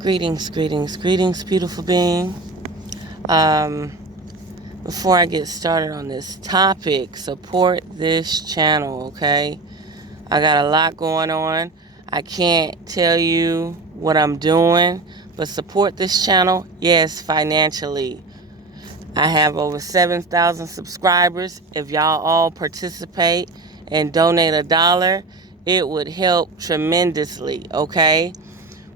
Greetings, greetings, greetings, beautiful being. Before I get started on this topic, support this channel, okay? I got a lot going on. I can't tell you what I'm doing, but support this channel, yes, financially. I have over 7,000 subscribers. If y'all all participate and donate $1, it would help tremendously, okay?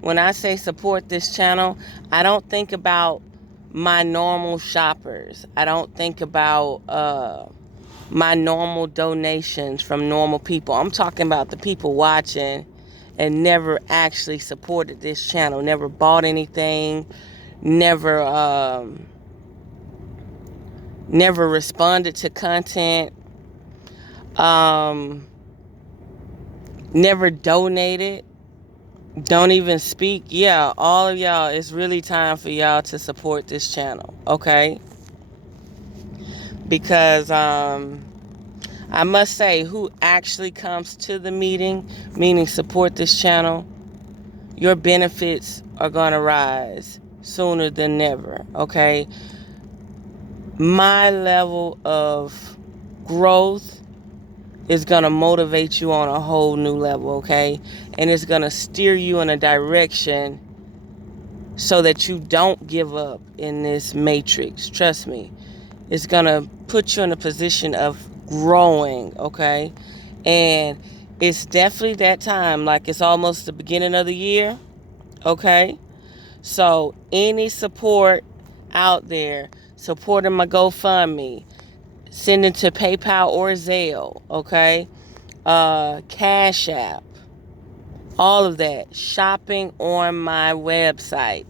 When I say support this channel, I don't think about my normal shoppers. I don't think about my normal donations from normal people. I'm talking about the people watching and never actually supported this channel, never bought anything, never responded to content, never donated. Don't even speak. Yeah, all of y'all, it's really time for y'all to support this channel, okay? Because I must say, who actually comes to the meeting, meaning support this channel, your benefits are going to rise sooner than never, okay? My level of growth is going to motivate you on a whole new level, okay? And it's going to steer you in a direction so that you don't give up in this matrix. Trust me. It's going to put you in a position of growing, okay? And it's definitely that time, like it's almost the beginning of the year, okay? So any support out there, supporting my GoFundMe, sending to PayPal or Zelle, okay? Cash App, all of that. Shopping on my website.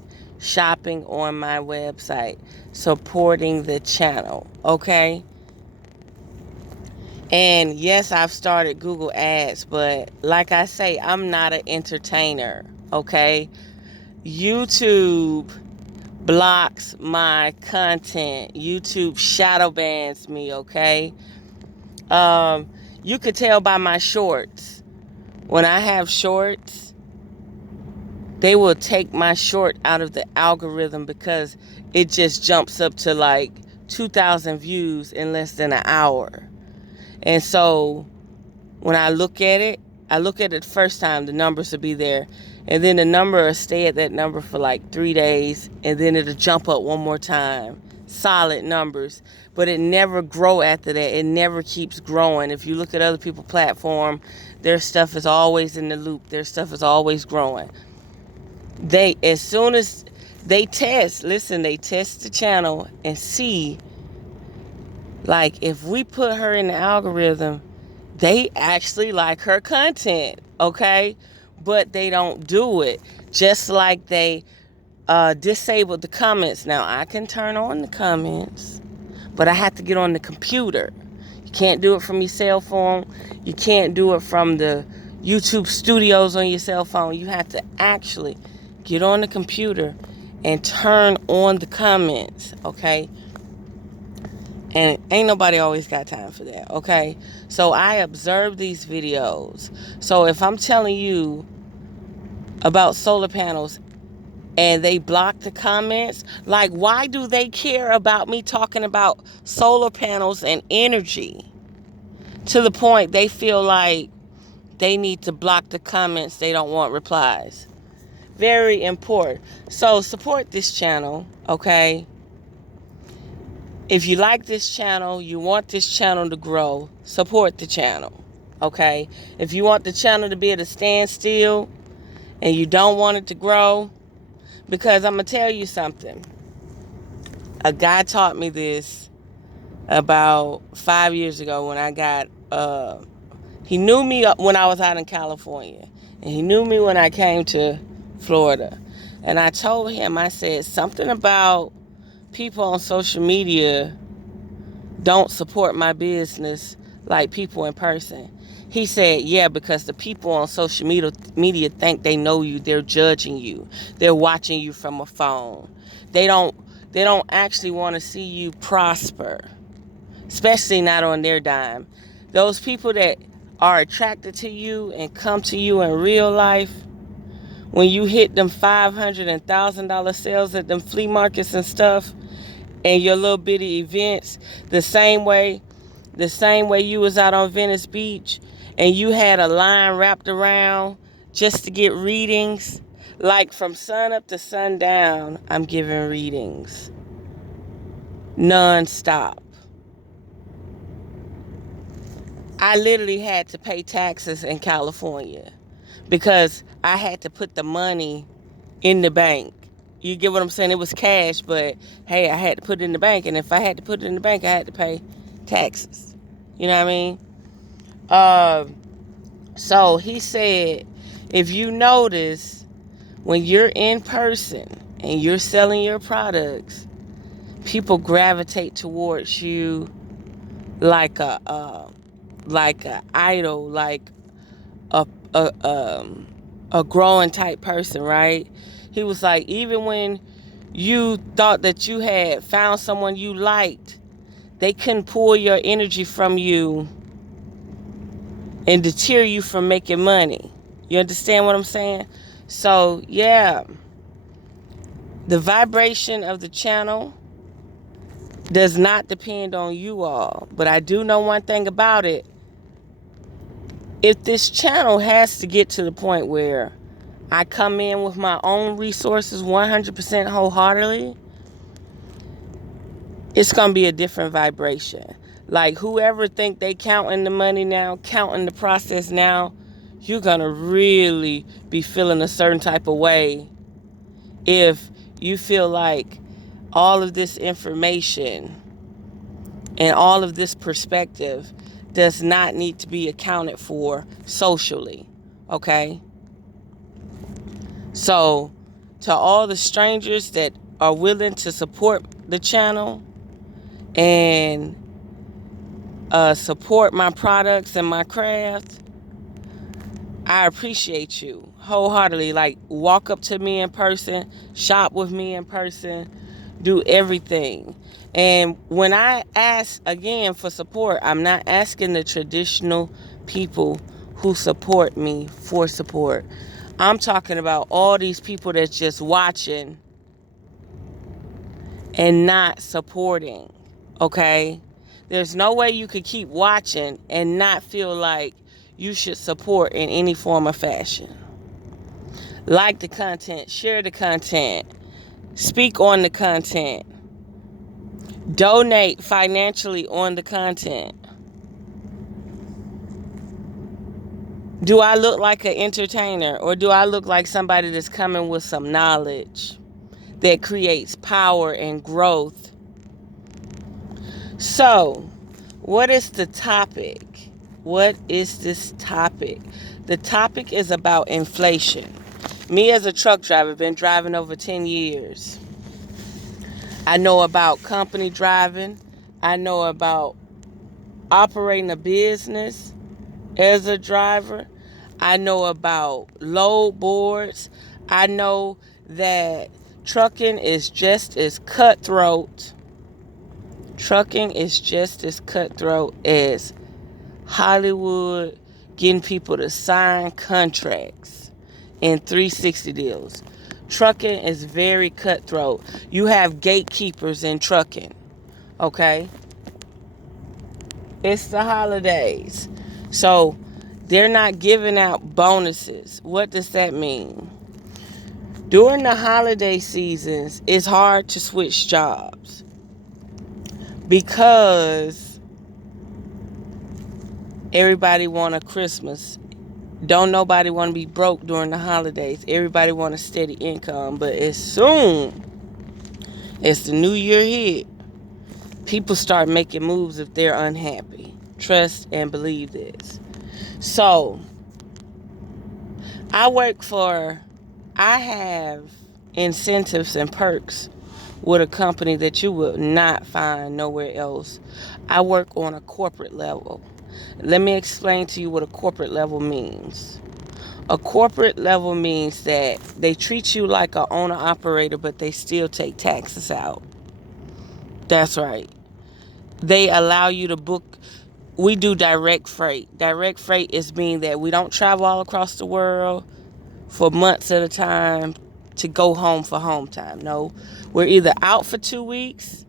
Supporting the channel, okay? And yes, I've started Google Ads, but like I say, I'm not an entertainer, okay? YouTube blocks my content. YouTube shadow bans me, okay? You could tell by my shorts. When I have shorts, they will take my short out of the algorithm because it just jumps up to like 2,000 views in less than an hour. And so when I look at it the first time, the numbers will be there. And then the number will stay at that number for like 3 days. And then it'll jump up one more time. Solid numbers. But it never grow after that. It never keeps growing. If you look at other people's platform, their stuff is always in the loop. Their stuff is always growing. As soon as they test the channel and see, like, if we put her in the algorithm, they actually like her content, okay? But they don't do it. Just like they disabled the comments. Now, I can turn on the comments, but I have to get on the computer. You can't do it from your cell phone. You can't do it from the YouTube studios on your cell phone. You have to actually get on the computer and turn on the comments, okay? And ain't nobody always got time for that, okay? So I observe these videos. So if I'm telling you about solar panels and they block the comments, like, why do they care about me talking about solar panels and energy to the point they feel like they need to block the comments? They don't want replies. Very important. So support this channel, okay? If you like this channel, you want this channel to grow, support the channel, okay? If you want the channel to be at a standstill and you don't want it to grow, because I'm going to tell you something. A guy taught me this about 5 years ago when I got, he knew me when I was out in California, and he knew me when I came to Florida. And I told him, I said, something about people on social media don't support my business like people in person. He said, yeah, because the people on social media think they know you. They're judging you. They're watching you from a phone. They don't actually want to see you prosper, especially not on their dime. Those people that are attracted to you and come to you in real life, when you hit them $500 and $1,000 sales at them flea markets and stuff, and your little bitty events, the same way you was out on Venice Beach and you had a line wrapped around just to get readings. Like from sun up to sundown, I'm giving readings non-stop. I literally had to pay taxes in California because I had to put the money in the bank. You get what I'm saying? It was cash, but hey, I had to put it in the bank. And if I had to put it in the bank, I had to pay taxes. You know what I mean? So he said, if you notice, when you're in person and you're selling your products, people gravitate towards you like a idol, like a growing type person, right? He was like, even when you thought that you had found someone you liked, they couldn't pull your energy from you and deter you from making money. You understand what I'm saying? So, yeah, the vibration of the channel does not depend on you all. But I do know one thing about it. If this channel has to get to the point where I come in with my own resources 100% wholeheartedly, it's going to be a different vibration. Like whoever think they counting the money now, counting the process now, you're going to really be feeling a certain type of way if you feel like all of this information and all of this perspective does not need to be accounted for socially, okay? So, to all the strangers that are willing to support the channel and support my products and my craft, I appreciate you wholeheartedly. Like, walk up to me in person, shop with me in person, do everything. And when I ask again for support, I'm not asking the traditional people who support me for support. I'm talking about all these people that's just watching and not supporting, okay? There's no way you could keep watching and not feel like you should support in any form or fashion. Like the content, share the content, speak on the content, donate financially on the content. Do I look like an entertainer, or do I look like somebody that's coming with some knowledge that creates power and growth? So, what is the topic? What is this topic? The topic is about inflation. Me as a truck driver, been driving over 10 years. I know about company driving. I know about operating a business as a driver. I know about load boards. I know that trucking is just as cutthroat. Trucking is just as cutthroat as Hollywood getting people to sign contracts in 360 deals. Trucking is very cutthroat. You have gatekeepers in trucking, okay? It's the holidays. So they're not giving out bonuses. What does that mean? During the holiday seasons, it's hard to switch jobs because everybody want a Christmas. Don't nobody want to be broke during the holidays. Everybody want a steady income. But as soon as the new year hit, people start making moves if they're unhappy. Trust and believe this. So, I have incentives and perks with a company that you will not find nowhere else. I work on a corporate level. Let me explain to you what a corporate level means. A corporate level means that they treat you like an owner-operator, but they still take taxes out. That's right. They allow you to book. We do direct freight. Direct freight is mean that we don't travel all across the world. for months at a time to go home for home time. No, we're either out for 2 weeks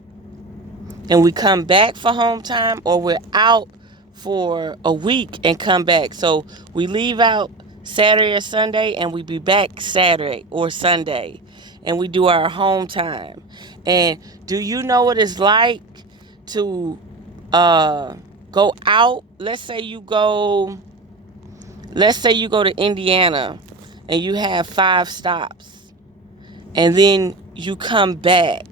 and we come back for home time, or we're out for a week and come back. So we leave out Saturday or Sunday and we be back Saturday or Sunday and we do our home time. And do you know what it's like to go out? Let's say you go to Indiana and you have 5 stops and then you come back.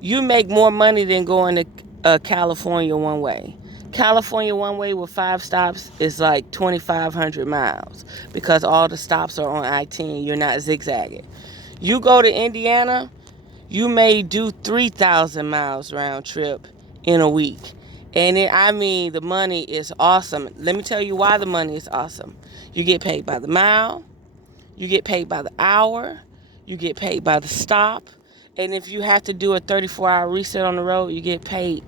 You make more money than going to California one way. California one way with 5 stops is like 2,500 miles because all the stops are on I-10. You're not zigzagging. You go to Indiana, you may do 3,000 miles round trip in a week. And the money is awesome. Let me tell you why the money is awesome. You get paid by the mile. You get paid by the hour. You get paid by the stop. And if you have to do a 34-hour reset on the road, you get paid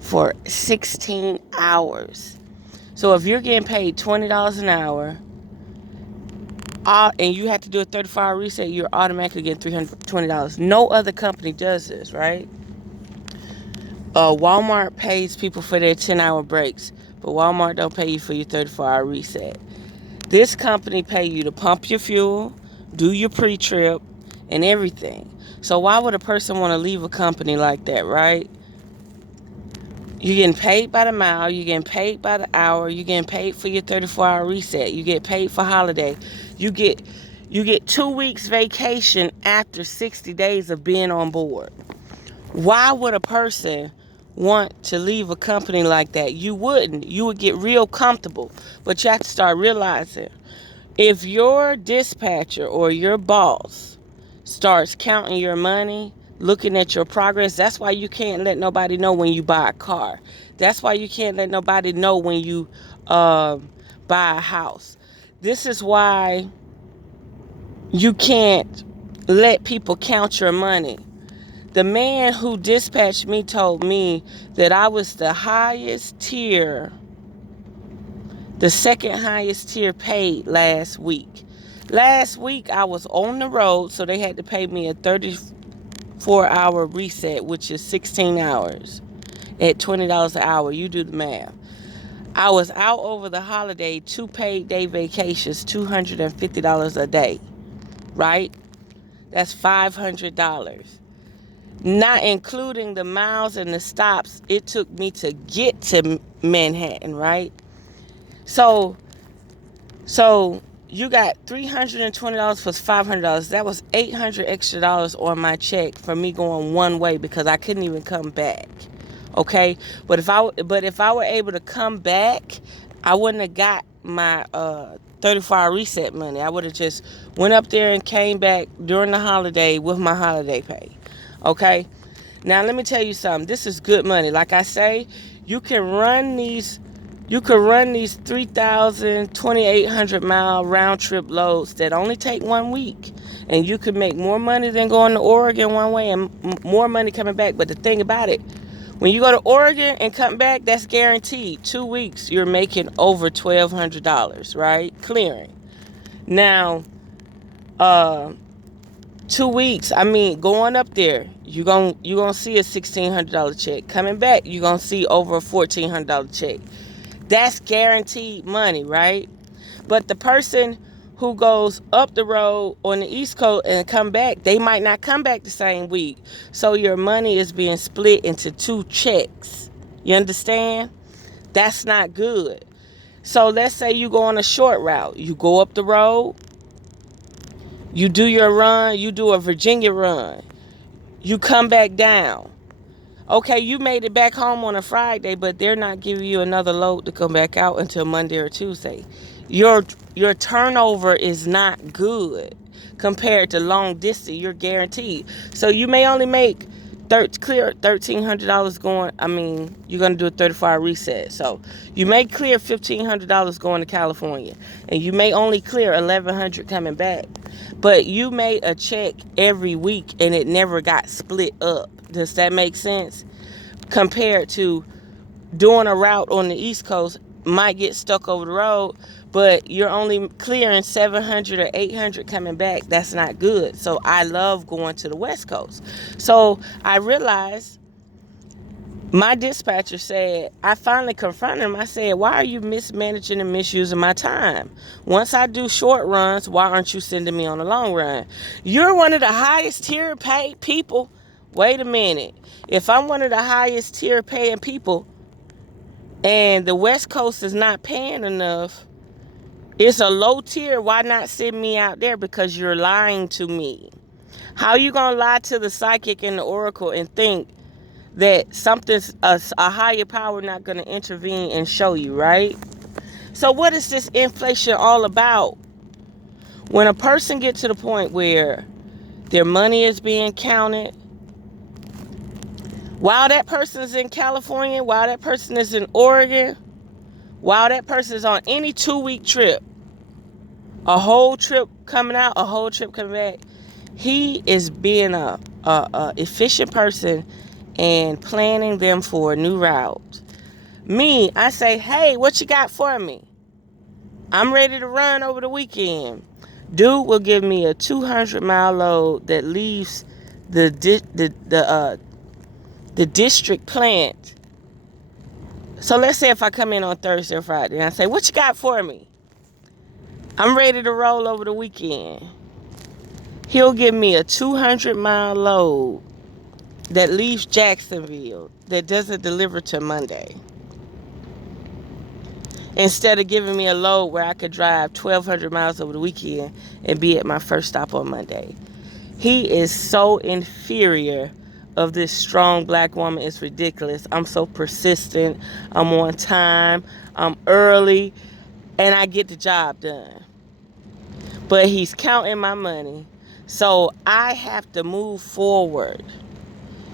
for 16 hours. So if you're getting paid $20 an hour, and you have to do a 34-hour reset, you're automatically getting $320. No other company does this, right? Walmart pays people for their 10-hour breaks, but Walmart don't pay you for your 34-hour reset. This company pay you to pump your fuel, do your pre-trip, and everything. So why would a person want to leave a company like that, right? You're getting paid by the mile, you're getting paid by the hour, you're getting paid for your 34-hour reset, you get paid for holiday, you get 2 weeks vacation after 60 days of being on board. Why would a person want to leave a company like that? You wouldn't. You would get real comfortable. But you have to start realizing, if your dispatcher or your boss starts counting your money, looking at your progress, that's why you can't let nobody know when you buy a car. That's why you can't let nobody know when you buy a house. This is why you can't let people count your money. The man who dispatched me told me that I was the highest tier, the second highest tier paid last week. Last week I was on the road, so they had to pay me a 34-hour reset, which is 16 hours at $20 an hour. You do the math. I was out over the holiday, 2 paid day vacations, $250 a day, right? That's $500. Not including the miles and the stops it took me to get to Manhattan, right? So you got $320 plus $500. That was $800 extra on my check for me going one way because I couldn't even come back. Okay, but if I were able to come back, I wouldn't have got my 34-hour reset money. I would have just went up there and came back during the holiday with my holiday pay. Okay, now let me tell you something. This is good money. Like I say, you can run these 3,000, 2,800 mile round trip loads that only take 1 week, and you can make more money than going to Oregon one way and more money coming back. But the thing about it, when you go to Oregon and come back, that's guaranteed. 2 weeks, you're making over $1,200, right? Clearing. Now, 2 weeks, going up there, you're gonna see a $1,600 check. Coming back, you're gonna see over a $1,400 check. That's guaranteed money, right? But the person who goes up the road on the East Coast and come back, they might not come back the same week. So your money is being split into 2 checks. You understand? That's not good. So let's say you go on a short route. You go up the road. You do your run. You do a Virginia run. You come back down. Okay, you made it back home on a Friday, but they're not giving you another load to come back out until Monday or Tuesday. Your turnover is not good compared to long distance. You're guaranteed. So you may only make clear $1,300 going. You're going to do a 34-hour reset. So you may clear $1,500 going to California, and you may only clear $1,100 coming back. But you made a check every week, and it never got split up. Does that make sense? Compared to doing a route on the East Coast, might get stuck over the road, but you're only clearing 700 or 800 coming back. That's not good. So I love going to the West Coast. So I realized my dispatcher said, I finally confronted him. I said, why are you mismanaging and misusing my time? Once I do short runs, why aren't you sending me on a long run? You're one of the highest tier paid people. Wait a minute. If I'm one of the highest tier paying people and the West Coast is not paying enough, it's a low tier. Why not send me out there? Because you're lying to me. How you going to lie to the psychic and the oracle and think that something's a higher power not going to intervene and show you, right? So what is this inflation all about? When a person gets to the point where their money is being counted, while that person is in California, while that person is in Oregon, while that person is on any 2-week trip, a whole trip coming out, a whole trip coming back, he is being a efficient person and planning them for a new route. Me, I say, hey, what you got for me? I'm ready to run over the weekend. Dude will give me a 200-mile load that leaves the district plant. So let's say if I come in on Thursday or Friday and I say, what you got for me? I'm ready to roll over the weekend. He'll give me a 200-mile load that leaves Jacksonville that doesn't deliver till Monday. Instead of giving me a load where I could drive 1,200 miles over the weekend and be at my first stop on Monday. He is so inferior of this strong black woman. It's ridiculous. I'm so persistent. I'm on time. I'm early. And I get the job done. But he's counting my money. So I have to move forward.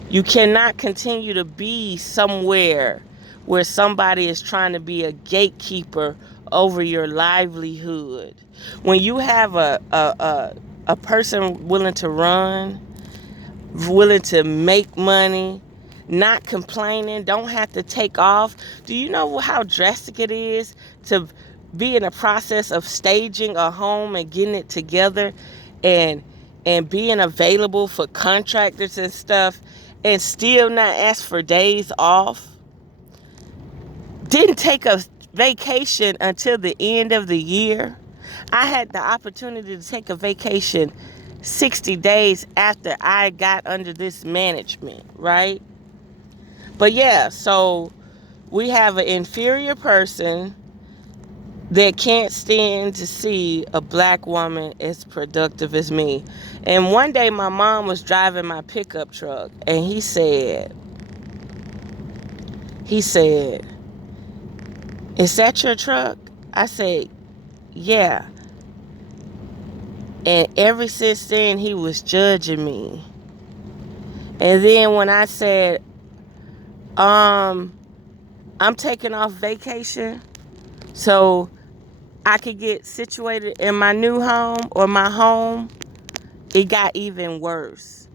You cannot continue to be somewhere where somebody is trying to be a gatekeeper over your livelihood. When you have a person willing to run, willing to make money, not complaining, don't have to take off. Do you know how drastic it is to be in a process of staging a home and getting it together and being available for contractors and stuff and still not ask for days off? Didn't take a vacation until the end of the year. I had the opportunity to take a vacation 60 days after I got under this management, right? But yeah, so we have an inferior person that can't stand to see a black woman as productive as me. And one day my mom was driving my pickup truck and he said, is that your truck? I said, yeah. And ever since then, he was judging me. And then when I said, I'm taking off vacation so I could get situated in my new home or my home, it got even worse.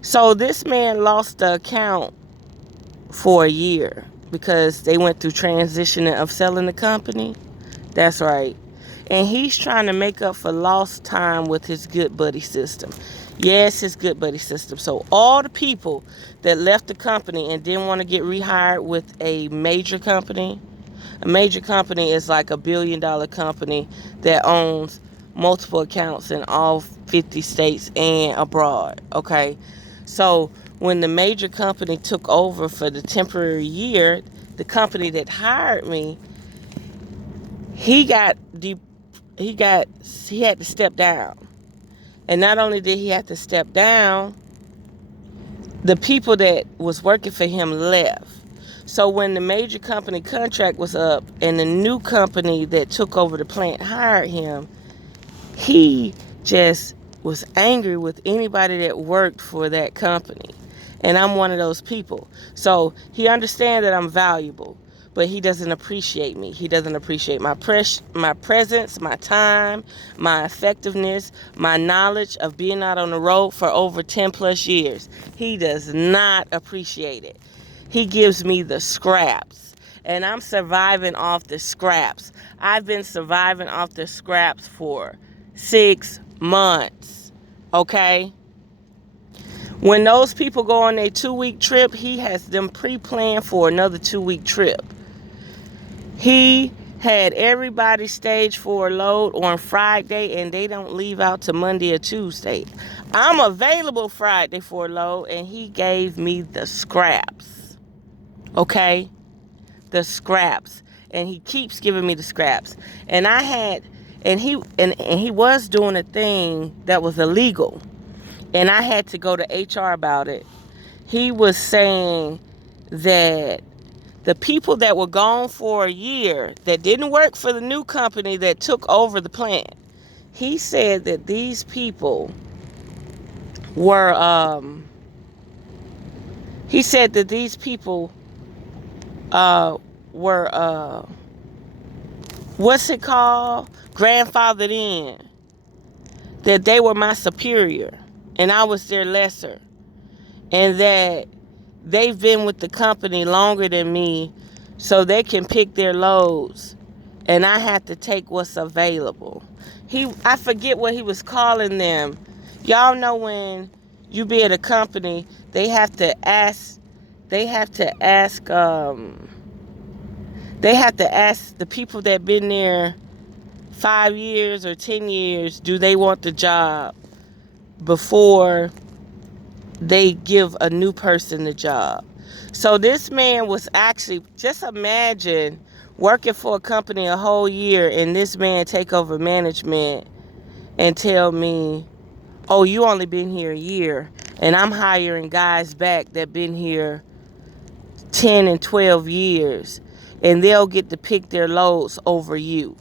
So this man lost the account for a year because they went through transitioning of selling the company. That's right. And he's trying to make up for lost time with his good buddy system. Yes, his good buddy system. So all the people that left the company and didn't want to get rehired with a major company is like $1 billion company that owns multiple accounts in all 50 states and abroad. Okay. So when the major company took over for the temporary year, the company that hired me, he had to step down. And not only did he have to step down, the people that was working for him left. So when the major company contract was up and the new company that took over the plant hired him, he just was angry with anybody that worked for that company. And I'm one of those people. So he understands that I'm valuable, but he doesn't appreciate me. He doesn't appreciate my presence, my time, my effectiveness, my knowledge of being out on the road for over 10 plus years. He does not appreciate it. He gives me the scraps. and I'm surviving off the scraps. I've been surviving off the scraps for 6 months, okay? When those people go on a 2-week trip, he has them pre-planned for another 2-week trip. He had everybody stage for a load on Friday, and they don't leave out to Monday or Tuesday. I'm available Friday for a load, and he gave me the scraps. Okay? The scraps. And he keeps giving me the scraps. And he was doing a thing that was illegal. And I had to go to HR about it. He was saying that the people that were gone for a year that didn't work for the new company that took over the plant, he said that these people were what's it called? Grandfathered in. That they were my superior and I was their lesser. And that they've been with the company longer than me, so they can pick their loads, and I have to take what's available. I forget what he was calling them. Y'all know when you be at a company, they have to ask the people that been there 5 years or 10 years, do they want the job before they give a new person the job. So this man was actually, just imagine working for a company a whole year and this man take over management and tell me, oh, you only been here a year, and I'm hiring guys back that been here 10 and 12 years, and they'll get to pick their loads over you.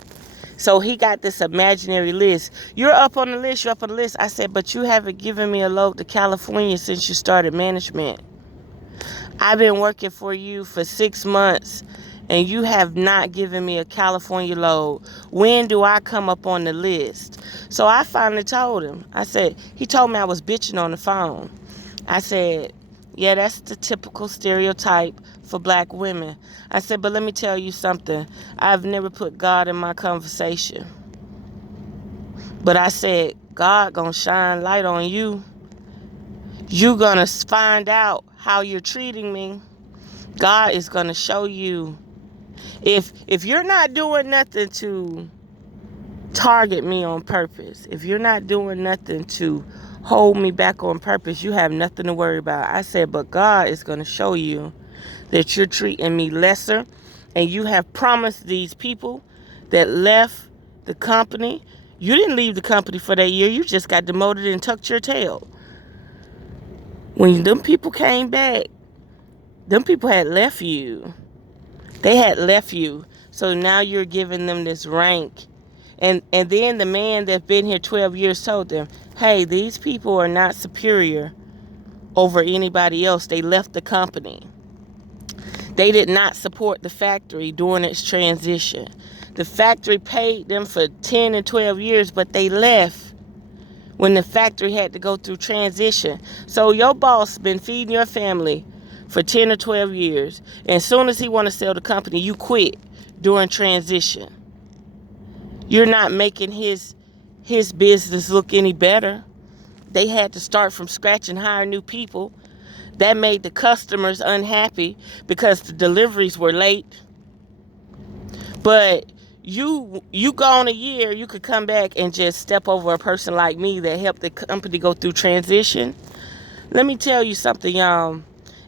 So he got this imaginary list. You're up on the list. I said, but you haven't given me a load to California since you started management. I've been working for you for 6 months, and you have not given me a California load. When do I come up on the list? So I finally told him. He told me I was bitching on the phone. I said, yeah, that's the typical stereotype for black women. I said, but let me tell you something. I've never put God in my conversation. But I said, God gonna shine light on you. You gonna find out how you're treating me. God is gonna show you. If you're not doing nothing to target me on purpose, if you're not doing nothing to hold me back on purpose, you have nothing to worry about. I said, but God is going to show you that you're treating me lesser, and you have promised these people that left the company. You didn't leave the company for that year. You just got demoted and tucked your tail. When them people came back, them people had left you. They had left you. So now you're giving them this rank. And then the man that's been here 12 years told them, hey, these people are not superior over anybody else. They left the company. They did not support the factory during its transition. The factory paid them for 10 and 12 years, but they left when the factory had to go through transition. So your boss been feeding your family for 10 or 12 years. And as soon as he want to sell the company, you quit during transition. You're not making his business look any better. They had to start from scratch and hire new people. That made the customers unhappy because the deliveries were late. But you gone a year, you could come back and just step over a person like me that helped the company go through transition. Let me tell you something, y'all.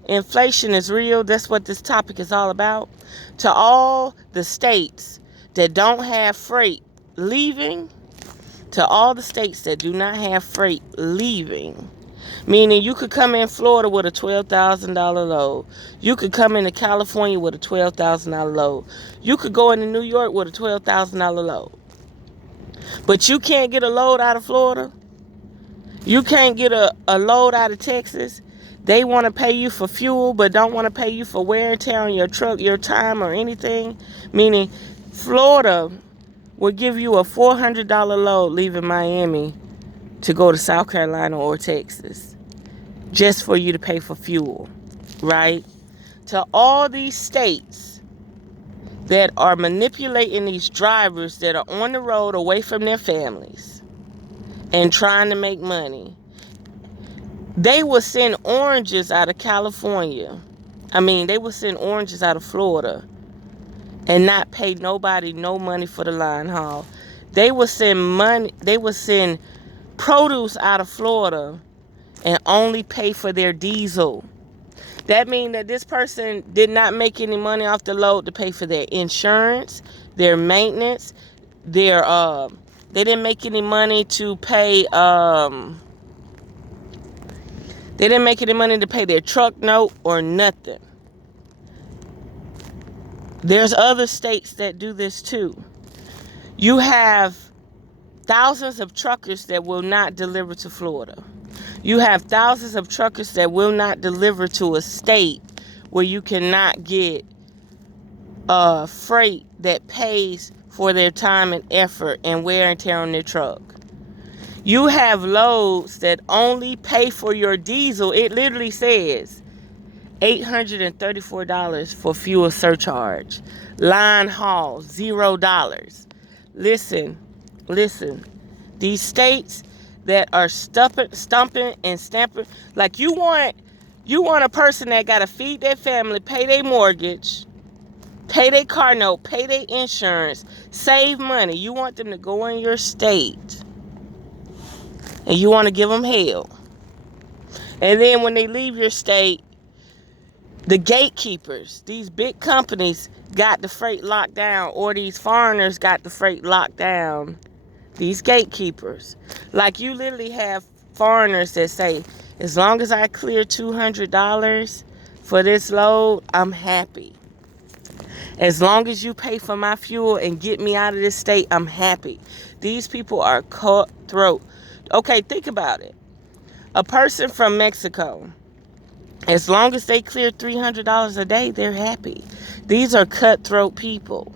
Inflation is real. That's what this topic is all about. To all the states that don't have freight leaving, to all the states that do not have freight leaving, meaning you could come in Florida with a $12,000 load. You could come into California with a $12,000 load. You could go into New York with a $12,000 load. But you can't get a load out of Florida. You can't get a load out of Texas. They want to pay you for fuel, but don't want to pay you for wear and tear on your truck, your time, or anything. Meaning Florida will give you a $400 load leaving Miami to go to South Carolina or Texas just for you to pay for fuel, right? To all these states that are manipulating these drivers that are on the road away from their families and trying to make money. They will send oranges out of California. They will send oranges out of Florida and not pay nobody no money for the line haul. They will send produce out of Florida and only pay for their diesel. That means that this person did not make any money off the load to pay for their insurance, their maintenance, they didn't make any money to pay they didn't make any money to pay their truck note or nothing. There's other states that do this too. You have thousands of truckers that will not deliver to Florida. You have thousands of truckers that will not deliver to a state where you cannot get freight that pays for their time and effort and wear and tear on their truck. You have loads that only pay for your diesel. It literally says $834 for fuel surcharge. Line haul, $0. Listen. These states that are stumping and stamping, like you want a person that got to feed their family, pay their mortgage, pay their car note, pay their insurance, save money. You want them to go in your state and you want to give them hell. And then when they leave your state, the gatekeepers, these big companies got the freight locked down, or these foreigners got the freight locked down. These gatekeepers. Like you literally have foreigners that say, as long as I clear $200 for this load, I'm happy. As long as you pay for my fuel and get me out of this state, I'm happy. These people are cutthroat. Okay, think about it. A person from Mexico, as long as they clear $300 a day, they're happy. These are cutthroat people.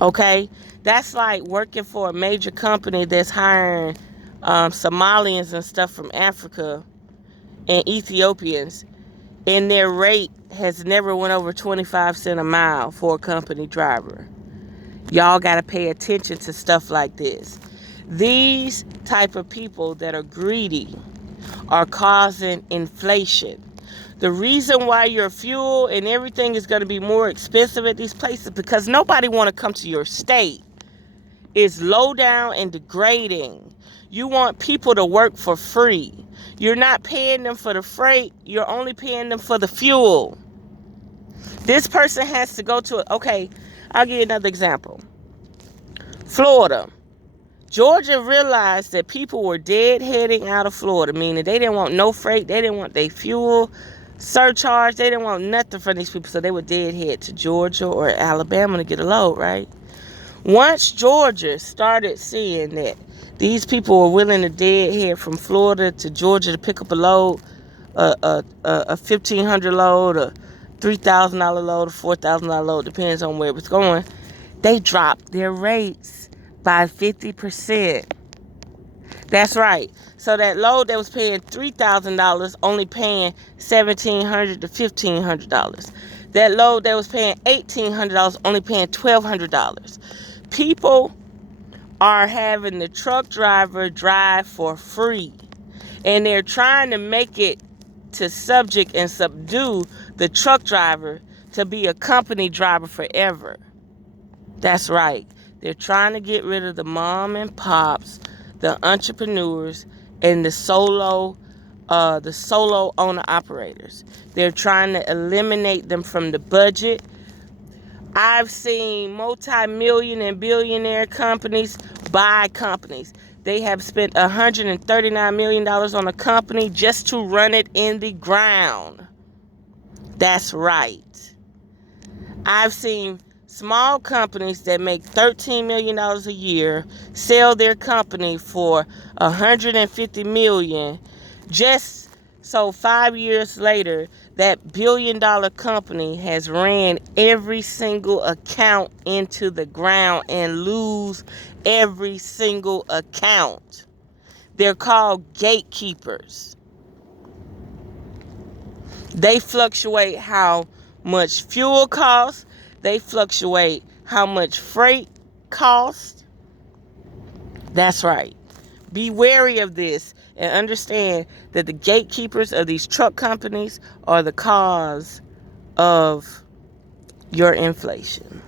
Okay? That's like working for a major company that's hiring Somalians and stuff from Africa and Ethiopians, and their rate has never went over 25 cents a mile for a company driver. Y'all got to pay attention to stuff like this. These type of people that are greedy are causing inflation. The reason why your fuel and everything is going to be more expensive at these places because nobody want to come to your state. It's low down and degrading. You want people to work for free. You're not paying them for the freight. You're only paying them for the fuel. This person has to go to it. Okay, I'll give you another example. Florida. Georgia realized that people were deadheading out of Florida, meaning they didn't want no freight. They didn't want their fuel surcharge. They didn't want nothing from these people, so they would deadhead to Georgia or Alabama to get a load, right? Once Georgia started seeing that these people were willing to deadhead from Florida to Georgia to pick up a load, a $1,500 load, a $3,000 load, a $4,000 load, depends on where it was going, they dropped their rates by 50%. That's right. So that load that was paying $3,000 only paying $1,700 to $1,500. That load that was paying $1,800 only paying $1,200. People are having the truck driver drive for free. And they're trying to make it to subject and subdue the truck driver to be a company driver forever. That's right. They're trying to get rid of the mom and pops, the entrepreneurs, and the solo owner operators. They're trying to eliminate them from the budget. I've seen multi-million and billionaire companies buy companies. They have spent $139 million on a company just to run it in the ground. That's right. I've seen small companies that make $13 million a year sell their company for $150 million just so 5 years later that billion-dollar company has ran every single account into the ground and lose every single account. They're called gatekeepers. They fluctuate how much fuel costs. they fluctuate how much freight costs. That's right. Be wary of this and understand that the gatekeepers of these truck companies are the cause of your inflation.